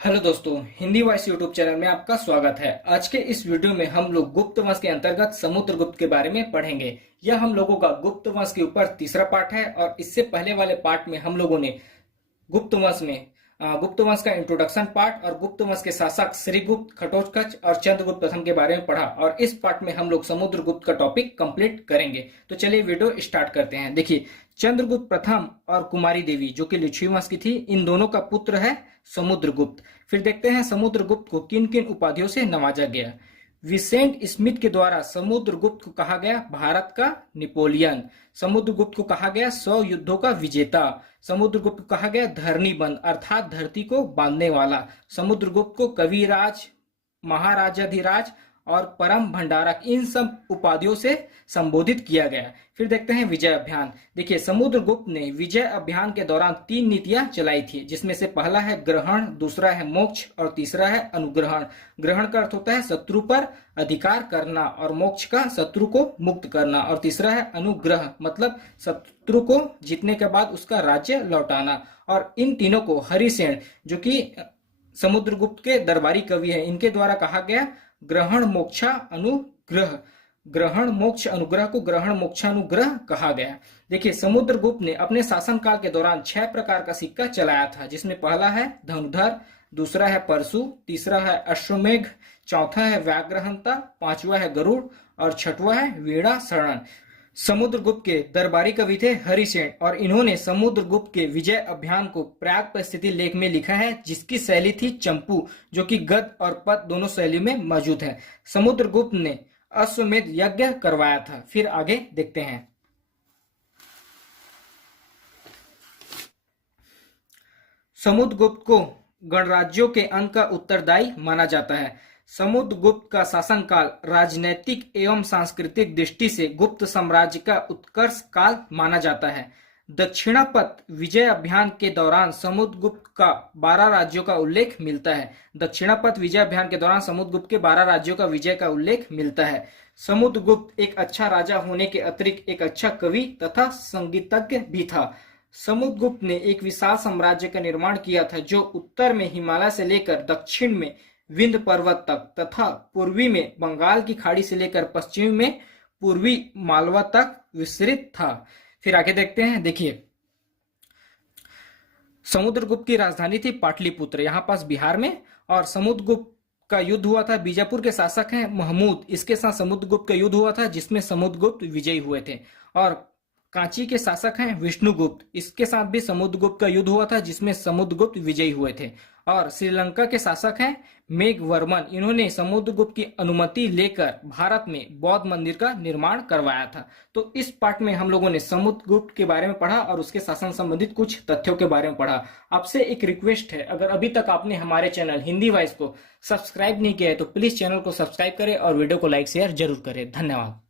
Hello दोस्तों, Hindi voice YouTube channel में आपका स्वागत है। आज के इस वीडियो में हम लोग गुप्त वंश के अंतर्गत समुद्रगुप्त के बारे में पढ़ेंगे। यह हम लोगों का गुप्त वंश के ऊपर तीसरा पार्ट है और इससे पहले वाले पार्ट में हम लोगों ने गुप्त वंश का इंट्रोडक्शन पार्ट और गुप्त वंश के शासक श्रीगुप्त, घटोत्कच और चंद्रगुप्त प्रथम के बारे में पढ़ा और इस पार्ट में हम लोग समुद्रगुप्त का टॉपिक कंप्लीट करेंगे। तो चलिए वीडियो स्टार्ट करते हैं। देखिए, चंद्रगुप्त प्रथम और कुमारी देवी जो कि लिच्छवी वंश की थी, इन दोनों का पुत्र है समुद्रगुप्त। फिर देखते हैं समुद्रगुप्त को किन किन उपाधियों से नवाजा गया। विसेंट स्मिथ के द्वारा समुद्रगुप्त को कहा गया भारत का नेपोलियन। समुद्रगुप्त को कहा गया 100 युद्धों का विजेता। समुद्रगुप्त को कहा गया धरणीबंध अर्थात धरती को बांधने वाला। समुद्रगुप्त को कविराज, महाराजाधिराज और परम भंडारक, इन सब उपाधियों से संबोधित किया गया। फिर देखते हैं विजय अभियान। देखिए, समुद्रगुप्त ने विजय अभियान के दौरान 3 नीतियां चलाई थी, जिसमें से पहला है ग्रहण, दूसरा है मोक्ष और तीसरा है अनुग्रहण। ग्रहण का अर्थ होता है शत्रु पर अधिकार करना और मोक्ष का शत्रु को मुक्त करना, और तीसरा है अनुग्रह मतलब शत्रु को जीतने के बाद उसका राज्य लौटाना। और इन तीनों को हरिसेन, जो कि समुद्रगुप्त के दरबारी कवि है, इनके द्वारा कहा गया ग्रहण मोक्षा अनुग्रह। ग्रहण मोक्ष अनुग्रह को ग्रहण मोक्षानुग्रह कहा गया। देखिए, समुद्रगुप्त ने अपने शासनकाल के दौरान 6 प्रकार का सिक्का चलाया था, जिसमें पहला है धनुधर, दूसरा है परशु, तीसरा है अश्वमेघ, चौथा है व्याघ्रहंता, पांचवा है गरुड़ और छठवा है वीणा शरण। समुद्रगुप्त के दरबारी कवि थे हरिसेन और इन्होंने समुद्रगुप्त के विजय अभियान को प्राग परिस्थिति लेख में लिखा है, जिसकी शैली थी चंपू, जो कि गद्य और पद्य दोनों शैली में मौजूद है। समुद्रगुप्त ने अश्वमेध यज्ञ करवाया था। फिर आगे देखते हैं। समुद्रगुप्त को गणराज्यों के अंत का उत्तरदायी माना जाता है। समुद्रगुप्त का शासनकाल राजनैतिक एवं सांस्कृतिक दृष्टि से गुप्त साम्राज्य का उत्कर्ष काल माना जाता है। दक्षिणापथ विजय अभियान के दौरान समुद्रगुप्त का 12 राज्यों का उल्लेख मिलता है। दक्षिणापथ विजय अभियान के दौरान समुद्रगुप्त के 12 राज्यों का विजय का उल्लेख मिलता है। समुद्रगुप्त एक अच्छा राजा होने के अतिरिक्त एक अच्छा कवि तथा संगीतज्ञ भी था। समुद्रगुप्त ने एक विशाल साम्राज्य का निर्माण किया था, जो उत्तर में हिमालय से लेकर दक्षिण में विंध्य पर्वत तक तथा पूर्वी में बंगाल की खाड़ी से लेकर पश्चिम में पूर्वी मालवा तक विस्तृत था। फिर आगे देखते हैं। देखिए, समुद्रगुप्त की राजधानी थी पाटलिपुत्र, यहाँ पास बिहार में, और समुद्रगुप्त का युद्ध हुआ था। बीजापुर के शासक हैं महमूद, इसके साथ समुद्रगुप्त का युद्ध हुआ था, जिसमें समुद्रगुप्त विजयी हुए थे। और कांची के शासक हैं विष्णुगुप्त, इसके साथ भी समुद्रगुप्त का युद्ध हुआ था, जिसमें समुद्रगुप्त विजयी हुए थे। और श्रीलंका के शासक हैं मेघवर्मन, इन्होंने समुद्रगुप्त की अनुमति लेकर भारत में बौद्ध मंदिर का निर्माण करवाया था। तो इस पार्ट में हम लोगों ने समुद्रगुप्त के बारे में पढ़ा और उसके शासन संबंधित कुछ तथ्यों के बारे में पढ़ा। आपसे एक रिक्वेस्ट है, अगर अभी तक आपने हमारे चैनल हिंदी वॉइस को सब्सक्राइब नहीं किया है तो प्लीज चैनल को सब्सक्राइब करें और वीडियो को लाइक शेयर जरूर करें। धन्यवाद।